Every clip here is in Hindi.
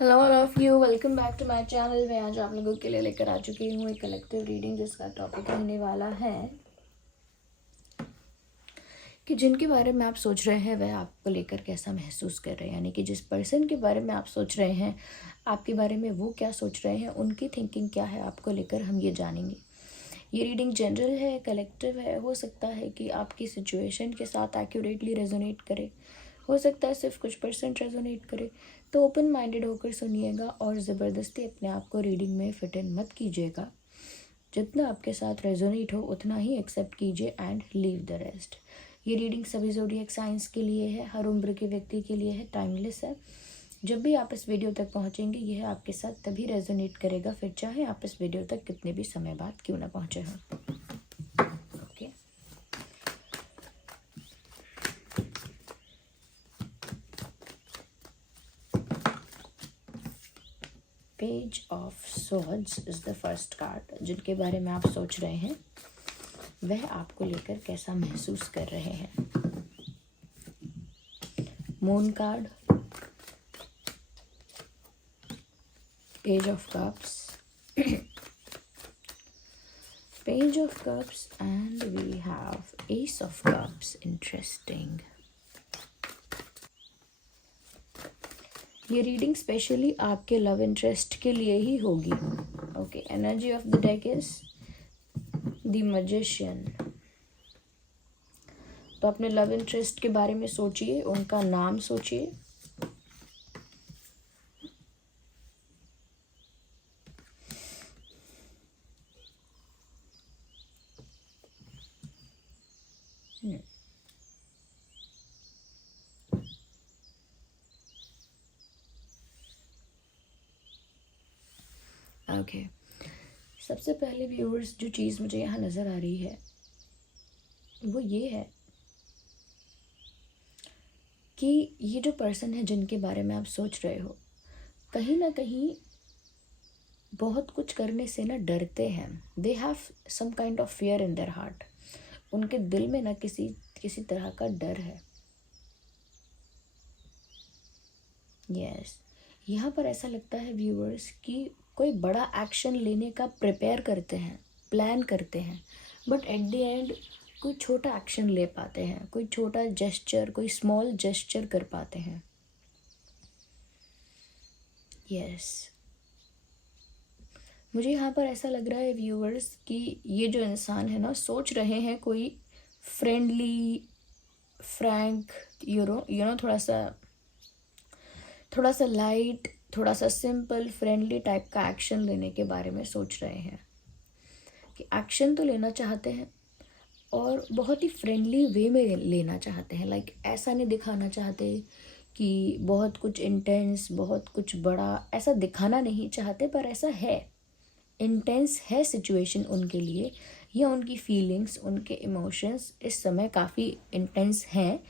Hello all of you, welcome back to my channel. मैं आज आप लोगों के लिए लेकर आ चुकी हूँ एक कलेक्टिव रीडिंग जिसका टॉपिक होने वाला है कि जिनके बारे में आप सोच रहे हैं वह आपको लेकर कैसा महसूस कर रहे हैं। यानी कि जिस पर्सन के बारे में आप सोच रहे हैं, आपके बारे में वो क्या सोच रहे हैं, उनकी थिंकिंग क्या है आपको लेकर, हम ये जानेंगे। ये रीडिंग जनरल है, कलेक्टिव है। हो सकता है कि आपकी सिचुएशन के साथ एक्यूरेटली रेजोनेट करे, हो सकता है सिर्फ कुछ परसेंट रेजोनेट करे। तो ओपन माइंडेड होकर सुनिएगा और ज़बरदस्ती अपने आप को रीडिंग में फिट इन मत कीजिएगा। जितना आपके साथ रेजोनेट हो उतना ही एक्सेप्ट कीजिए एंड लीव द रेस्ट। ये रीडिंग सभी ज़ोडिएक साइंस के लिए है, हर उम्र के व्यक्ति के लिए है, टाइमलेस है। जब भी आप इस वीडियो तक पहुंचेंगे यह आपके साथ तभी रेजोनेट करेगा, फिर चाहे आप इस वीडियो तक कितने भी समय बाद क्यों ना पहुंचे हों। Okay, page of swords is the first card. जिनके बारे में आप सोच रहे हैं वह आपको लेकर कैसा महसूस कर रहे हैं। Moon card, page of cups, page of cups and we have ace of cups. Interesting. ये रीडिंग स्पेशली आपके लव इंटरेस्ट के लिए ही होगी। Okay, energy of the deck is the magician. तो अपने लव इंटरेस्ट के बारे में सोचिए, उनका नाम सोचिए। ओके, सबसे पहले व्यूअर्स जो चीज़ मुझे यहाँ नज़र आ रही है वो ये है कि ये जो पर्सन है जिनके बारे में आप सोच रहे हो, कहीं ना कहीं बहुत कुछ करने से ना डरते हैं। They have some kind of fear in their heart. उनके दिल में ना किसी किसी तरह का डर है। यस, यहाँ पर ऐसा लगता है व्यूअर्स कि कोई बड़ा एक्शन लेने का प्रिपेयर करते हैं, प्लान करते हैं, बट एट द एंड कोई छोटा एक्शन ले पाते हैं, कोई छोटा जेस्चर, कोई स्मॉल जेस्चर कर पाते हैं। यस, मुझे यहाँ पर ऐसा लग रहा है व्यूअर्स कि ये जो इंसान है ना, सोच रहे हैं कोई फ्रेंडली, फ्रैंक, यू नो थोड़ा सा लाइट, थोड़ा सा सिंपल, फ्रेंडली टाइप का एक्शन लेने के बारे में सोच रहे हैं। कि एक्शन तो लेना चाहते हैं और बहुत ही फ्रेंडली वे में लेना चाहते हैं। लाइक ऐसा नहीं दिखाना चाहते कि बहुत कुछ इंटेंस, बहुत कुछ बड़ा, ऐसा दिखाना नहीं चाहते, पर ऐसा है, इंटेंस है सिचुएशन उनके लिए, या उनकी फीलिंग्स, उनके इमोशंस इस समय काफ़ी इंटेंस हैं।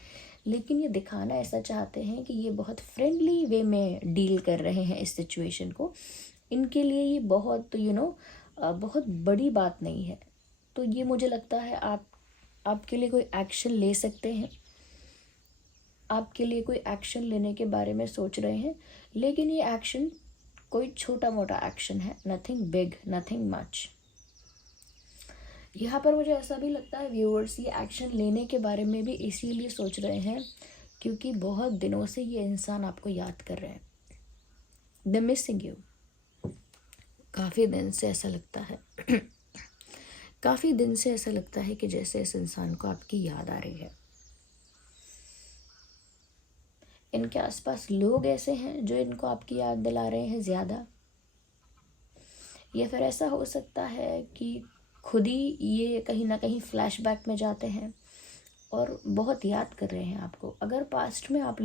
लेकिन ये दिखाना ऐसा चाहते हैं कि ये बहुत फ्रेंडली वे में डील कर रहे हैं इस सिचुएशन को। इनके लिए ये बहुत बहुत बड़ी बात नहीं है। तो ये मुझे लगता है आपके लिए कोई एक्शन ले सकते हैं, आपके लिए कोई एक्शन लेने के बारे में सोच रहे हैं। लेकिन ये एक्शन कोई छोटा मोटा एक्शन है, नथिंग बिग, नथिंग मच। यहाँ पर मुझे ऐसा भी लगता है व्यूअर्स, ये एक्शन लेने के बारे में भी इसीलिए सोच रहे हैं क्योंकि बहुत दिनों से ये इंसान आपको याद कर रहे हैं। दे मिसिंग यू। काफ़ी दिन से ऐसा लगता है काफ़ी दिन से ऐसा लगता है कि जैसे इस इंसान को आपकी याद आ रही है। इनके आसपास लोग ऐसे हैं जो इनको आपकी याद दिला रहे हैं ज़्यादा, या फिर ऐसा हो सकता है कि खुद ही ये कहीं ना कहीं फ्लैशबैक में जाते हैं और बहुत याद कर रहे हैं आपको। अगर पास्ट में आप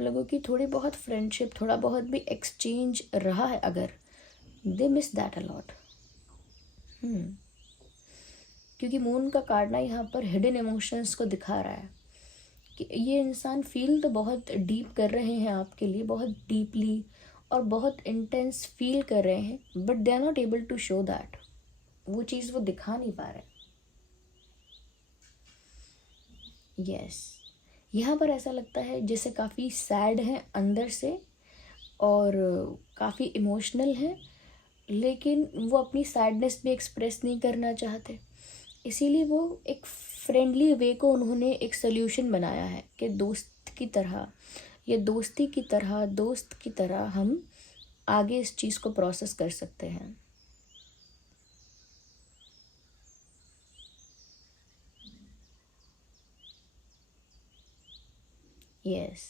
लोगों की थोड़ी बहुत फ्रेंडशिप, थोड़ा बहुत भी एक्सचेंज रहा है, अगर दे मिस दैट अलॉट। क्योंकि मून का कार्ड ना यहाँ पर हिडन इमोशंस को दिखा रहा है कि ये इंसान फील तो बहुत डीप कर रहे हैं आपके लिए, बहुत डीपली और बहुत इंटेंस फील कर रहे हैं, but they are not able to show that. वो चीज़ वो दिखा नहीं पा रहे। यस, यहाँ पर ऐसा लगता है जैसे काफ़ी सैड है अंदर से और काफ़ी इमोशनल है, लेकिन वो अपनी सैडनेस भी एक्सप्रेस नहीं करना चाहते। इसीलिए वो एक फ्रेंडली वे को उन्होंने एक सोल्यूशन बनाया है कि दोस्त की तरह या दोस्ती की तरह, दोस्त की तरह हम आगे इस चीज़ को प्रोसेस कर सकते हैं। यस।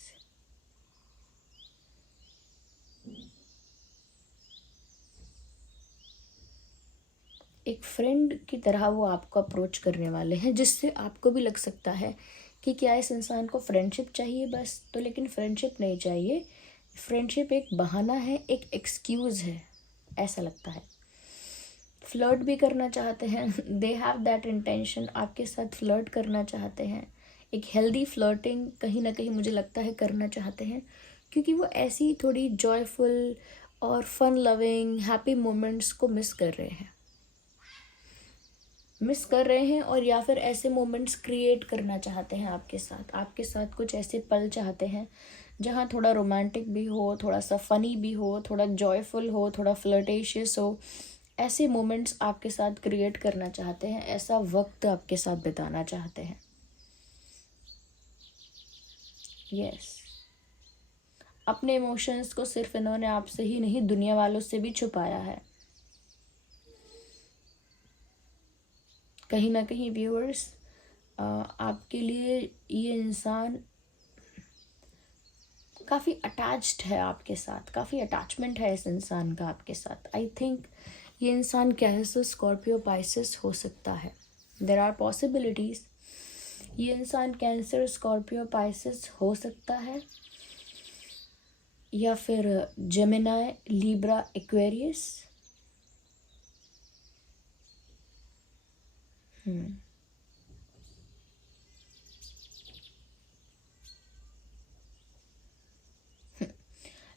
एक फ्रेंड की तरह वो आपको अप्रोच करने वाले हैं, जिससे आपको भी लग सकता है कि क्या इस इंसान को फ्रेंडशिप चाहिए बस, तो लेकिन फ्रेंडशिप नहीं चाहिए। फ्रेंडशिप एक बहाना है, एक एक्सक्यूज़ है, ऐसा लगता है। फ्लर्ट भी करना चाहते हैं, दे हैव दैट इंटेंशन, आपके साथ फ्लर्ट करना चाहते हैं। एक हेल्दी फ्लर्टिंग कहीं ना कहीं मुझे लगता है करना चाहते हैं, क्योंकि वो ऐसी थोड़ी जॉयफुल और फन लविंग हैप्पी मोमेंट्स को मिस कर रहे हैं और या फिर ऐसे मोमेंट्स क्रिएट करना चाहते हैं आपके साथ कुछ ऐसे पल चाहते हैं जहाँ थोड़ा रोमांटिक भी हो, थोड़ा सा फनी भी हो, थोड़ा जॉयफुल हो, थोड़ा फ्लर्टेशियस हो। ऐसे मोमेंट्स आपके साथ क्रिएट करना चाहते हैं, ऐसा वक्त आपके साथ बिताना चाहते हैं। यस। अपने इमोशंस को सिर्फ इन्होंने आपसे ही नहीं, दुनिया वालों से भी छुपाया है। कहीं ना कहीं व्यूअर्स, आपके लिए ये इंसान काफ़ी अटैच्ड है आपके साथ, काफ़ी अटैचमेंट है इस इंसान का आपके साथ। आई थिंक ये इंसान कैंसर, स्कॉर्पियो, पाइसेस हो सकता है। There are possibilities. ये इंसान कैंसर, स्कॉर्पियो, पाइसेस हो सकता है, या फिर जेमिनाई, लिब्रा, एक्वेरियस।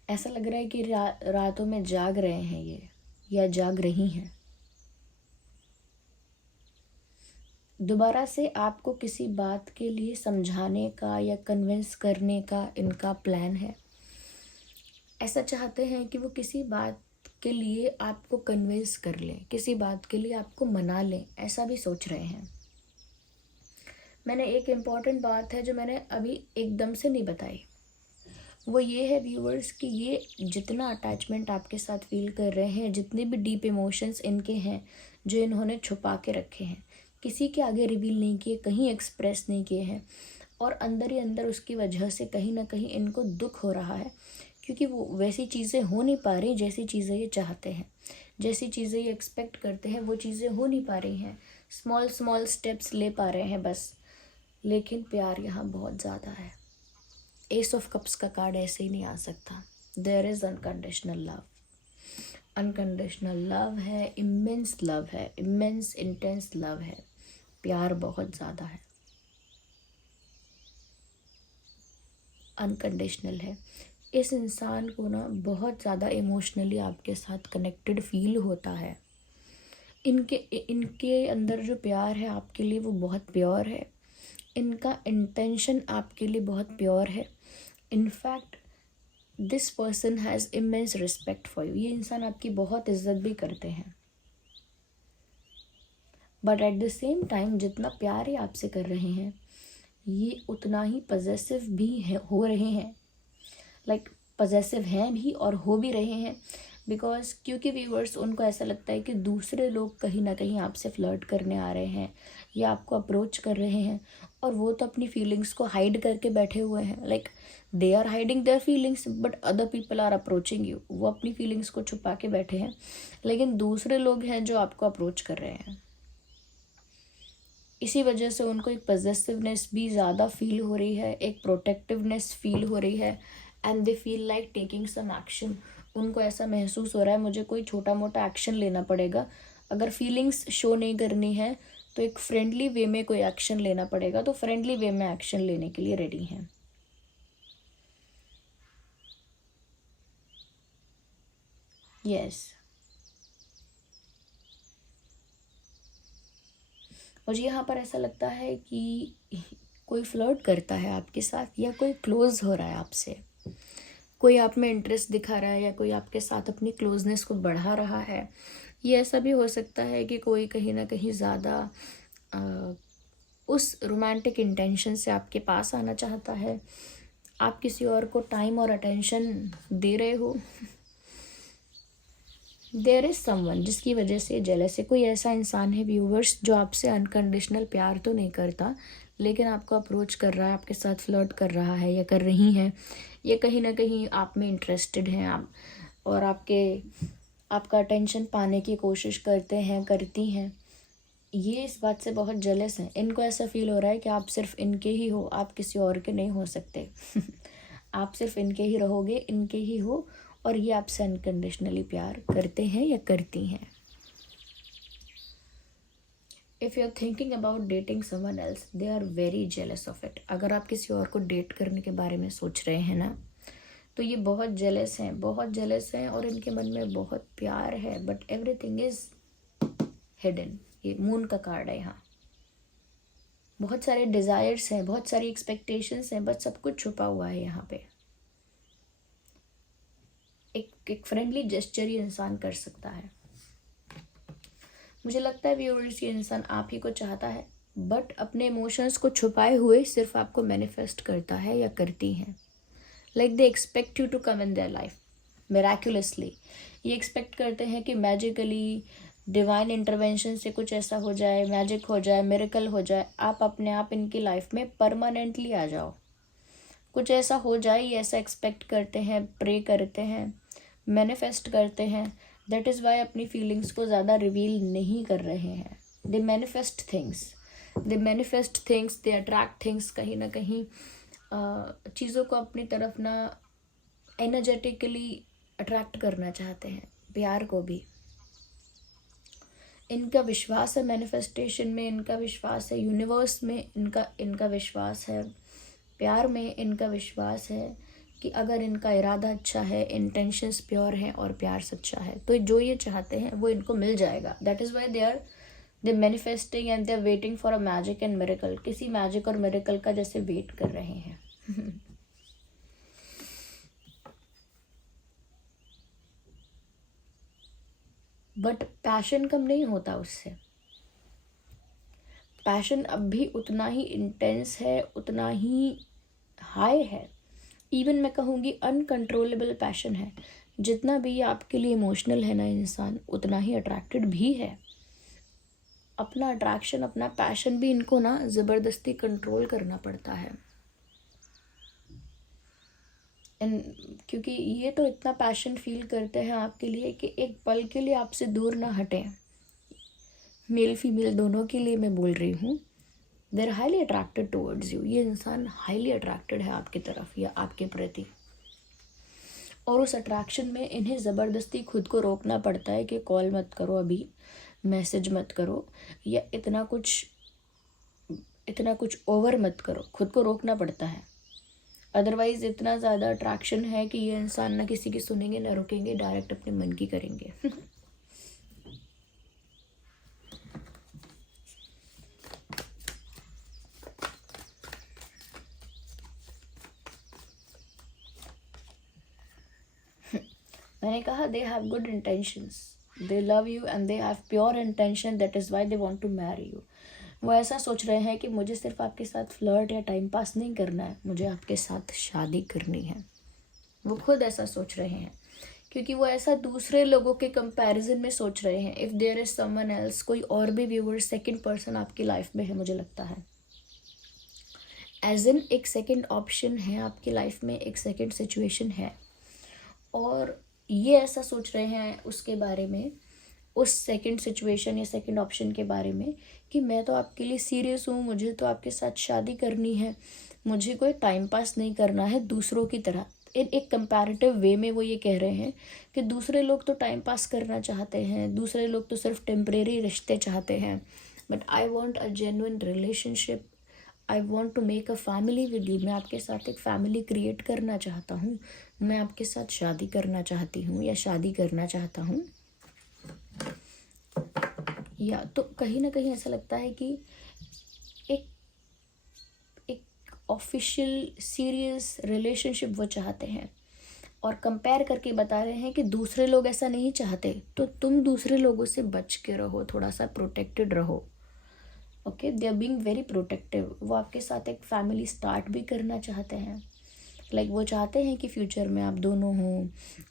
ऐसा लग रहा है कि रातों में जाग रहे हैं ये, या जाग रही हैं। दोबारा से आपको किसी बात के लिए समझाने का या कन्विंस करने का इनका प्लान है। ऐसा चाहते हैं कि वो किसी बात के लिए आपको कन्विंस कर लें, किसी बात के लिए आपको मना लें, ऐसा भी सोच रहे हैं। मैंने एक इम्पॉर्टेंट बात है जो मैंने अभी एकदम से नहीं बताई, वो ये है व्यूअर्स कि ये जितना अटैचमेंट आपके साथ फील कर रहे हैं, जितने भी डीप इमोशंस इनके हैं जो इन्होंने छुपा के रखे हैं, किसी के आगे रिवील नहीं किए, कहीं एक्सप्रेस नहीं किए हैं, और अंदर ही अंदर उसकी वजह से कहीं ना कहीं इनको दुख हो रहा है, क्योंकि वो वैसी चीज़ें हो नहीं पा रही जैसी चीज़ें ये चाहते हैं, जैसी चीज़ें ये एक्सपेक्ट करते हैं वो चीज़ें हो नहीं पा रही हैं। स्मॉल स्मॉल स्टेप्स ले पा रहे हैं बस, लेकिन प्यार यहाँ बहुत ज़्यादा है। एस ऑफ कप्स का कार्ड ऐसे ही नहीं आ सकता। There is unconditional love. Unconditional love है, इमेंस लव है, इमेंस इंटेंस लव है, प्यार बहुत ज़्यादा है, अनकंडीशनल है। इस इंसान को ना बहुत ज़्यादा इमोशनली आपके साथ कनेक्टेड फील होता है। इनके इनके अंदर जो प्यार है आपके लिए वो बहुत प्योर है। इनका इंटेंशन आपके लिए बहुत प्योर है। In fact this person has immense respect for you. ये इंसान आपकी बहुत इज्जत भी करते हैं, but at the same time जितना प्यार ये आपसे कर रहे हैं, ये उतना ही पजेसिव भी हो रहे हैं। लाइक पजेसिव हैं भी और हो भी रहे हैं, बिकॉज क्योंकि व्यूअर्स उनको ऐसा लगता है कि दूसरे लोग कहीं ना कहीं आपसे फ्लर्ट करने आ रहे हैं या आपको अप्रोच कर रहे हैं, और वो तो अपनी फीलिंग्स को हाइड करके बैठे हुए हैं। Like they are hiding their feelings but other people are approaching you. वो अपनी फीलिंग्स को छुपा के बैठे हैं, लेकिन दूसरे लोग हैं जो आपको अप्रोच कर रहे हैं। इसी वजह से उनको एक पजेसिवनेस भी ज़्यादा फील हो रही है, एक प्रोटेक्टिवनेस फील हो रही है, and they feel like taking some action. उनको ऐसा महसूस हो रहा है मुझे कोई छोटा मोटा एक्शन लेना पड़ेगा। अगर फीलिंग्स शो नहीं करनी है तो एक फ्रेंडली वे में कोई एक्शन लेना पड़ेगा, तो फ्रेंडली वे में एक्शन लेने के लिए रेडी हैं। यस। मुझे यहाँ पर ऐसा लगता है कि कोई फ्लर्ट करता है आपके साथ, या कोई क्लोज हो रहा है आपसे, कोई आप में इंटरेस्ट दिखा रहा है, या कोई आपके साथ अपनी क्लोजनेस को बढ़ा रहा है। ये ऐसा भी हो सकता है कि कोई कहीं ना कहीं ज़्यादा उस रोमांटिक इंटेंशन से आपके पास आना चाहता है, आप किसी और को टाइम और अटेंशन दे रहे हो। देयर इज़ समवन जिसकी वजह से जेलस है। कोई ऐसा इंसान है व्यूवर्स जो आपसे अनकंडीशनल प्यार तो नहीं करता, लेकिन आपको अप्रोच कर रहा है, आपके साथ फ्लर्ट कर रहा है या कर रही हैं, ये कहीं ना कहीं आप में इंटरेस्टेड हैं आप, और आपका अटेंशन पाने की कोशिश करते हैं, करती हैं। ये इस बात से बहुत जेलस हैं। इनको ऐसा फील हो रहा है कि आप सिर्फ इनके ही हो, आप किसी और के नहीं हो सकते। आप सिर्फ इनके ही रहोगे, इनके ही हो, और ये आपसे अनकंडीशनली प्यार करते हैं या करती हैं। If you are thinking about dating someone else, they are very jealous of it. अगर आप किसी और को डेट करने के बारे में सोच रहे हैं ना, तो ये बहुत जेलस हैं, बहुत जेलस हैं, और इनके मन में बहुत प्यार है, बट एवरीथिंग इज हिडन। ये मून का कार्ड है यहाँ। बहुत सारे डिज़ायर्स हैं, बहुत सारी एक्सपेक्टेशंस हैं, बट सब कुछ छुपा हुआ है यहाँ पे। एक फ्रेंडली जेस्चर ही इंसान कर सकता है। मुझे लगता है व्यूअर्स, ये इंसान आप ही को चाहता है, बट अपने इमोशंस को छुपाए हुए सिर्फ आपको मैनिफेस्ट करता है या करती हैं। Like they expect you to come in their life miraculously. ये एक्सपेक्ट करते हैं कि मैजिकली डिवाइन इंटरवेंशन से कुछ ऐसा हो जाए, मैजिक हो जाए, मिरेकल हो जाए, आप अपने आप इनकी लाइफ में परमानेंटली आ जाओ, कुछ ऐसा हो जाए। ये ऐसा एक्सपेक्ट करते हैं, प्रे करते हैं, मैनिफेस्ट करते हैं। दैट इज़ वाई अपनी फीलिंग्स को ज़्यादा रिवील नहीं कर रहे हैं। They manifest things, they attract things. कहीं ना कहीं चीज़ों को अपनी तरफ ना एनर्जेटिकली अट्रैक्ट करना चाहते हैं, प्यार को भी। इनका विश्वास है मैनिफेस्टेशन में, इनका विश्वास है यूनिवर्स में, इनका विश्वास है प्यार में, इनका विश्वास है कि अगर इनका इरादा अच्छा है, इंटेंशंस प्योर हैं और प्यार सच्चा है, तो जो ये चाहते हैं वो इनको मिल जाएगा। That is why they manifesting and they are waiting for a magic and miracle. किसी मैजिक और मिरेकल का जैसे वेट कर रहे हैं। बट पैशन कम नहीं होता उससे। पैशन अब भी उतना ही इंटेंस है, उतना ही हाई है, इवन मैं कहूँगी अनकंट्रोलेबल पैशन है। जितना भी ये आपके लिए इमोशनल है ना इंसान, उतना ही अट्रैक्टेड भी है। अपना अट्रैक्शन, अपना पैशन भी इनको ना ज़बरदस्ती कंट्रोल करना पड़ता है। क्योंकि ये तो इतना पैशन फील करते हैं आपके लिए कि एक पल के लिए आपसे दूर ना हटें। मेल फीमेल दोनों के लिए मैं बोल रही हूँ। They are highly attracted towards you. ये इंसान हाईली अट्रैक्टेड है आपकी तरफ या आपके प्रति, और उस अट्रैक्शन में इन्हें ज़बरदस्ती खुद को रोकना पड़ता है कि कॉल मत करो, अभी मैसेज मत करो, या इतना कुछ ओवर मत करो। खुद को रोकना पड़ता है। अदरवाइज़ इतना ज़्यादा अट्रैक्शन है कि ये इंसान ना किसी की सुनेंगे ना रुकेंगे, डायरेक्ट अपने मन की करेंगे। मैंने कहा they have good intentions, they love you and they have pure intention, that is why they want to marry you. वो ऐसा सोच रहे हैं कि मुझे सिर्फ आपके साथ फ्लर्ट या टाइम पास नहीं करना है, मुझे आपके साथ शादी करनी है। वो खुद ऐसा सोच रहे हैं, क्योंकि वो ऐसा दूसरे लोगों के कंपैरिजन में सोच रहे हैं। If there is someone else, कोई और भी व्यूअर, सेकंड पर्सन आपकी लाइफ में है, मुझे लगता है एज इन एक सेकंड ऑप्शन है आपकी लाइफ में, एक सेकंड सिचुएशन है, और ये ऐसा सोच रहे हैं उसके बारे में, उस सेकंड सिचुएशन या सेकंड ऑप्शन के बारे में, कि मैं तो आपके लिए सीरियस हूँ, मुझे तो आपके साथ शादी करनी है, मुझे कोई टाइम पास नहीं करना है दूसरों की तरह। इन एक कंपैरेटिव वे में वो ये कह रहे हैं कि दूसरे लोग तो टाइम पास करना चाहते हैं, दूसरे लोग तो सिर्फ टेम्परेरी रिश्ते चाहते हैं, but I want a genuine relationship, I want to make a family with you. मैं आपके साथ एक फैमिली क्रिएट करना चाहता हूँ, मैं आपके साथ शादी करना चाहती हूँ या शादी करना चाहता हूँ। या तो कहीं ना कहीं ऐसा लगता है कि एक ऑफिशियल सीरियस रिलेशनशिप वो चाहते हैं, और कंपेयर करके बता रहे हैं कि दूसरे लोग ऐसा नहीं चाहते, तो तुम दूसरे लोगों से बच के रहो, थोड़ा सा प्रोटेक्टेड रहो। Okay, they are being very protective. वो आपके साथ एक फैमिली स्टार्ट भी करना चाहते हैं। लाइक वो चाहते हैं कि फ्यूचर में आप दोनों हों,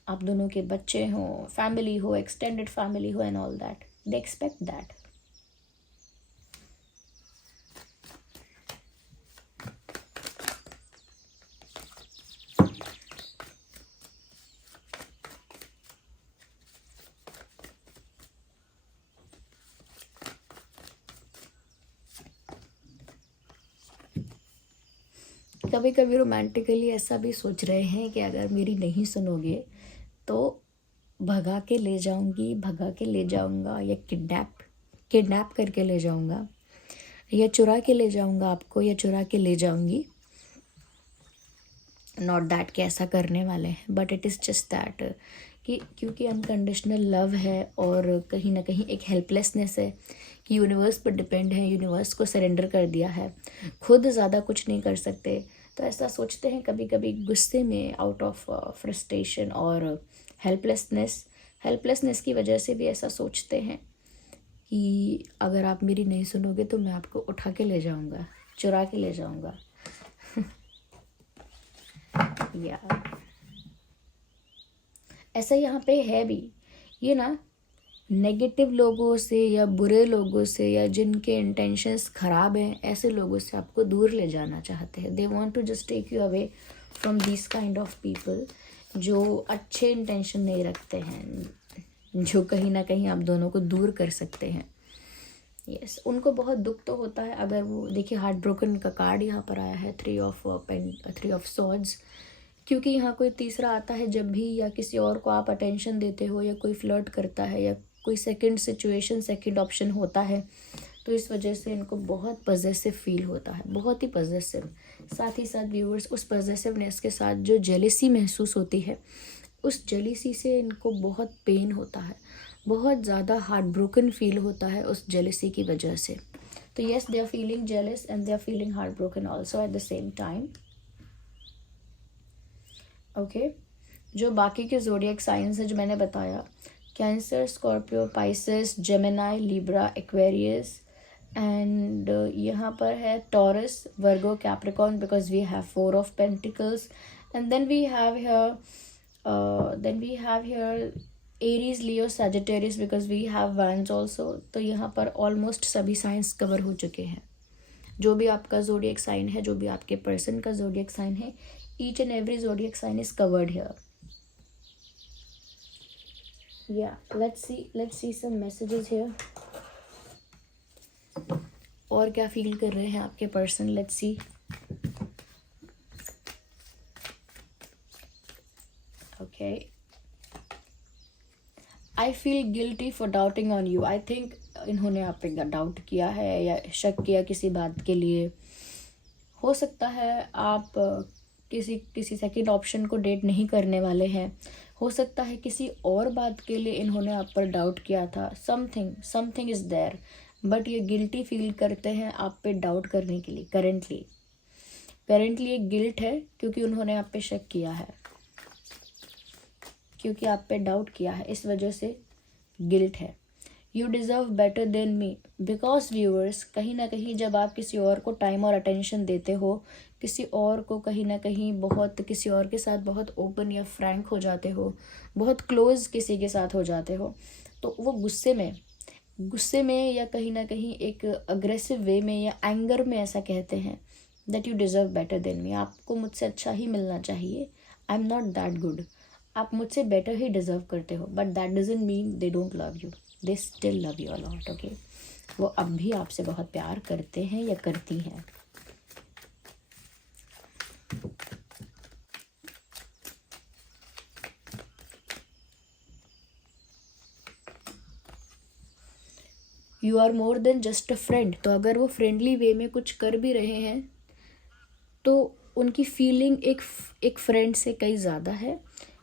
आप दोनों के बच्चे हों, फैमिली हो, एक्सटेंडेड फैमिली हो and all that. They expect that. कभी कभी रोमांटिकली ऐसा भी सोच रहे हैं कि अगर मेरी नहीं सुनोगे तो भगा के ले जाऊंगी, भगा के ले जाऊंगा, या किडनैप करके ले जाऊंगा, या चुरा के ले जाऊंगा आपको, या चुरा के ले जाऊंगी। नॉट दैट कि ऐसा करने वाले हैं, but it is just that कि क्योंकि अनकंडीशनल लव है और कहीं ना कहीं एक हेल्पलेसनेस है कि यूनिवर्स पर डिपेंड है, यूनिवर्स को सरेंडर कर दिया है, खुद ज़्यादा कुछ नहीं कर सकते। तो ऐसा सोचते हैं कभी कभी गुस्से में, आउट ऑफ फ्रस्ट्रेशन और हेल्पलेसनेस की वजह से भी ऐसा सोचते हैं कि अगर आप मेरी नहीं सुनोगे तो मैं आपको उठा के ले जाऊंगा, चुरा के ले जाऊंगा। या ऐसा यहाँ पे है भी। ये ना नेगेटिव लोगों से या बुरे लोगों से या जिनके इंटेंशंस ख़राब हैं, ऐसे लोगों से आपको दूर ले जाना चाहते हैं। They want to just take you away from this kind of people जो अच्छे इंटेंशन नहीं रखते हैं, जो कहीं ना कहीं आप दोनों को दूर कर सकते हैं। यस, उनको बहुत दुख तो होता है। अगर वो देखिए, हार्ट ब्रोकन का कार्ड यहाँ पर आया है, थ्री ऑफ सॉर्ड्स, क्योंकि यहाँ कोई तीसरा आता है जब भी, या किसी और को आप अटेंशन देते हो, या कोई फ्लर्ट करता है, या कोई सेकंड सिचुएशन, सेकंड ऑप्शन होता है, तो इस वजह से इनको बहुत पजेसिव फील होता है, बहुत ही पजेसिव। साथ ही साथ व्यूअर्स, उस पजेसिवनेस के साथ जो जेलिसी महसूस होती है, उस जेलिसी से इनको बहुत पेन होता है, बहुत ज़्यादा हार्ट ब्रोकन फील होता है उस जेलिसी की वजह से। तो yes, they are feeling jealous and they are feeling heart broken also at the same time. Okay, जो बाकी के ज़ोडिएक साइंस है जो मैंने बताया, Cancer, Scorpio, Pisces, Gemini, Libra, Aquarius, and यहाँ पर है Taurus, Virgo, Capricorn, because we have 4 of pentacles, and then we have here Aries, Leo, Sagittarius, because we have wands also. तो यहाँ पर ऑलमोस्ट सभी साइंस कवर हो चुके हैं। जो भी आपका ज़ोडिएक साइन है, जो भी आपके पर्सन का ज़ोडिएक साइन है, each and every zodiac sign is covered here. Yeah, let's see some messages here. और क्या फील कर रहे हैं आपके person, let's see. Okay, I feel guilty for doubting on you. I think इन्होंने आप पे डाउट किया है या शक किया किसी बात के लिए। हो सकता है आप किसी सेकंड ऑप्शन को डेट नहीं करने वाले हैं। हो सकता है किसी और बात के लिए इन्होंने आप पर डाउट किया था। समथिंग इज़ देयर, बट ये गिल्टी फील करते हैं आप पे डाउट करने के लिए। करेंटली एक गिल्ट है क्योंकि उन्होंने आप पे शक किया है, क्योंकि आप पे डाउट किया है, इस वजह से गिल्ट है। You deserve better than me, because viewers, कहीं ना कहीं जब आप किसी और को टाइम और अटेंशन देते हो, किसी और को कहीं ना कहीं किसी और के साथ बहुत ओपन या फ्रैंक हो जाते हो, बहुत क्लोज किसी के साथ हो जाते हो, तो वो गुस्से में या कहीं ना कहीं एक अग्रेसिव वे में या एंगर में ऐसा कहते हैं that you deserve better than me, आपको मुझसे अच्छा ही मिलना चाहिए, I am not that good, आप मुझसे बेटर ही डिज़र्व करते हो। But that doesn't mean they don't love you, they still love you a lot. Okay, वो अब भी आपसे बहुत प्यार करते हैं या करती हैं। You are more than just a friend, तो अगर वो फ्रेंडली वे में कुछ कर भी रहे हैं तो उनकी फीलिंग एक फ्रेंड से कई ज़्यादा है,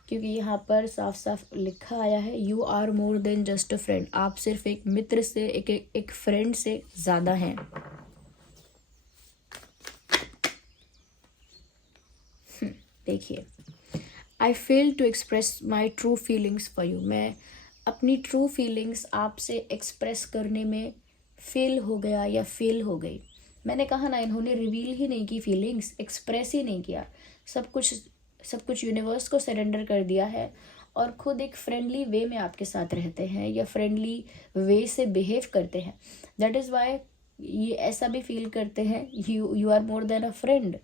क्योंकि यहाँ पर साफ साफ लिखा आया है you are more than just a friend, आप सिर्फ एक मित्र से, एक फ्रेंड से ज़्यादा हैं। देखिए, I fail to express my true feelings for you. मैं अपनी ट्रू फीलिंग्स आपसे एक्सप्रेस करने में फेल हो गया या फेल हो गई। मैंने कहा ना, इन्होंने रिवील ही नहीं की फीलिंग्स, एक्सप्रेस ही नहीं किया, सब कुछ यूनिवर्स को सरेंडर कर दिया है और खुद एक फ्रेंडली वे में आपके साथ रहते हैं या फ्रेंडली वे से बिहेव करते हैं। दैट इज़ वाई ये ऐसा भी फील करते हैं, you are more than a friend.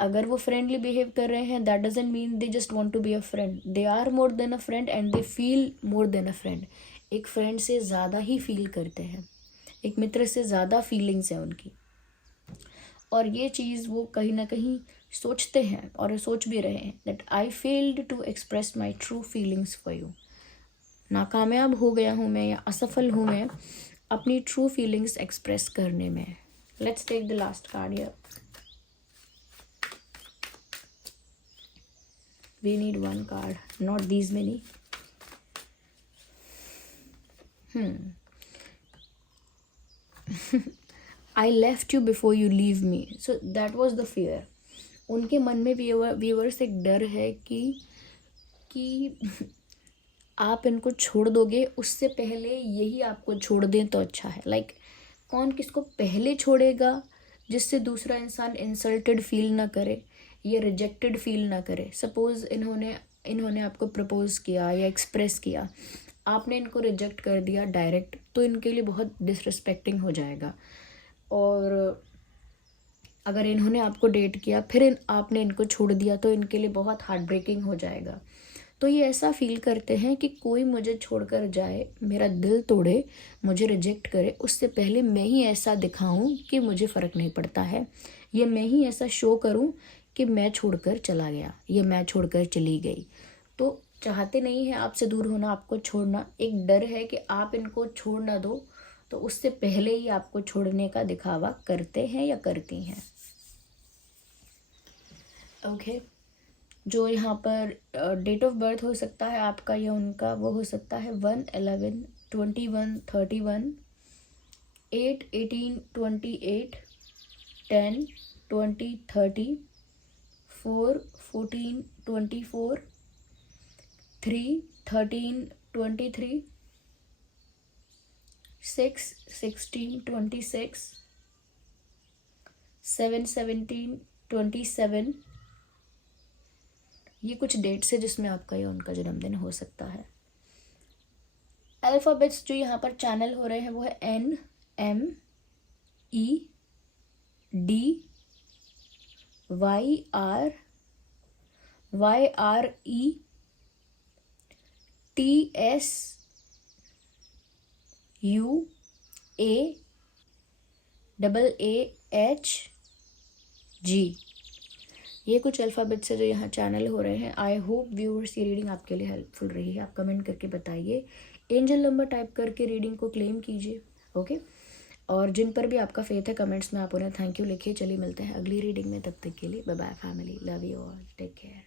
अगर वो फ्रेंडली बिहेव कर रहे हैं, that doesn't mean they just want to be a friend, they are more than a friend and they feel more than a friend. एक फ्रेंड से ज़्यादा ही फील करते हैं, एक मित्र से ज़्यादा फीलिंग्स हैं उनकी। और ये चीज़ वो कहीं ना कहीं सोचते हैं और सोच भी रहे हैं that I failed to express my true feelings for you. नाकामयाब हो गया हूँ मैं या असफल हूँ मैं अपनी ट्रू फीलिंग्स एक्सप्रेस करने में। Let's take the last card here. We need one card, not these many. I left you before you leave me. So that was the fear. उनके मन में व्यूअर्स एक डर है कि आप इनको छोड़ दोगे, उससे पहले यही आपको छोड़ दें तो अच्छा है। लाइक कौन किसको पहले छोड़ेगा जिससे दूसरा इंसान इंसल्टेड फील ना करे या रिजेक्टेड फील ना करे। सपोज़ इन्होंने आपको प्रपोज किया या एक्सप्रेस किया, आपने इनको रिजेक्ट कर दिया डायरेक्ट, तो इनके लिए बहुत डिसरिस्पेक्टिंग हो जाएगा। और अगर इन्होंने आपको डेट किया फिर आपने इनको छोड़ दिया तो इनके लिए बहुत हार्ट ब्रेकिंग हो जाएगा। तो ये ऐसा फील करते हैं कि कोई मुझे छोड़कर जाए, मेरा दिल तोड़े, मुझे रिजेक्ट करे, उससे पहले मैं ही ऐसा दिखाऊं कि मुझे फ़र्क नहीं पड़ता है, ये मैं ही ऐसा शो करूं कि मैं छोड़कर चला गया या मैं छोड़कर चली गई। तो चाहते नहीं हैं आपसे दूर होना, आपको छोड़ना। एक डर है कि आप इनको छोड़ ना दो, तो उससे पहले ही आपको छोड़ने का दिखावा करते हैं या करती हैं। ओके, जो यहाँ पर डेट ऑफ बर्थ हो सकता है आपका या उनका, वो हो सकता है 1, 11, 21, 31, 8, 18, 28, 10, 20, 30, 4, 14, 24, 3, 13, 23, 6, 16, 26, 7, 17, 27। ये कुछ डेट्स है जिसमें आपका या उनका जन्मदिन हो सकता है। अल्फ़ाबेट्स जो यहाँ पर चैनल हो रहे हैं वो है N, M, E, D, Y, R, E, T, S, U, A, H, G। ये कुछ अल्फ़ाबेट्स है जो यहाँ चैनल हो रहे हैं। आई होप व्यूअर्स ये रीडिंग आपके लिए हेल्पफुल रही है। आप कमेंट करके बताइए, एंजल नंबर टाइप करके रीडिंग को क्लेम कीजिए। ओके, और जिन पर भी आपका फेथ है कमेंट्स में आप उन्हें थैंक यू लिखिए। चलिए मिलते हैं अगली रीडिंग में, तब तक के लिए bye bye family, love you all, take care.